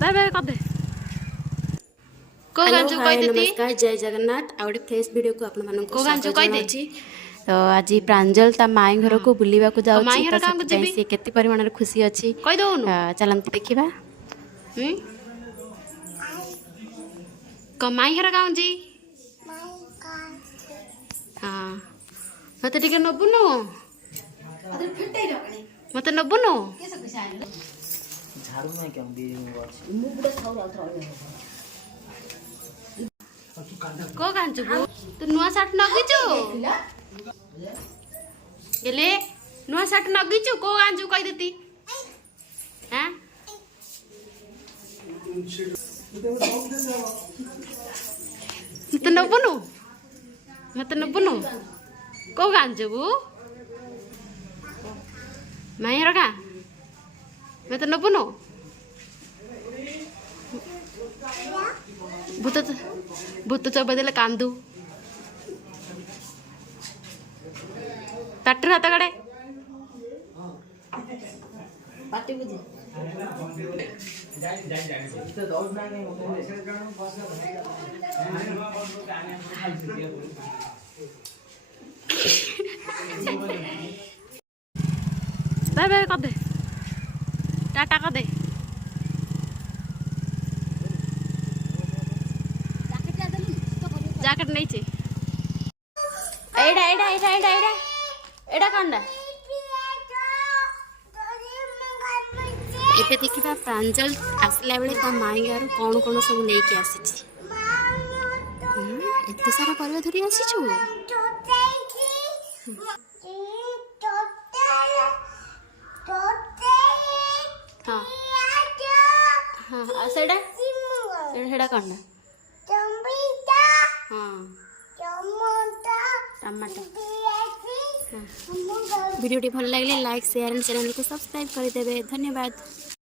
Bye bye कर दे को गांजू कह देती नमस्कार जय जगन्नाथ आउटे फ्रेश वीडियो को आपण मानन को गांजू कह दे तो आज प्रांजल ता माई घर को बुलिबा को जाउची माई घर तो काम को से जेबी से केते परिमाण रे खुशी अछि कह दउनु चलंती देखिबा कमाई हर गाँव जी हाँ मत टिके नबुनु मत नबुनु झाड़ू में क्या भी को गांजू तू नुआ साट नगिचु गेले नुआ साट नगिचु को गांजू कह देती हैं मत नबुनु को गांजू माई रखा मैं तो नबुनु भूत चौबा देले कांदू तट्टर हाथ कड़े पाटी बुझी बाय बाय कर दे टाटा कर दे जैकेट नहीं चे एडा एडा एडा एडा एडा एडा कांडा एबे देखिबा प्रांजल आसला बेले ता माई घर कोन कोन सब नै के आसी छी एते सारा परवा धरी आसी छु हां हां सेडा सेडा कांडा हाँ टमाटो वीडियो भल लगे लाइक शेयर एंड चैनल को सब्सक्राइब कर देवे धन्यवाद।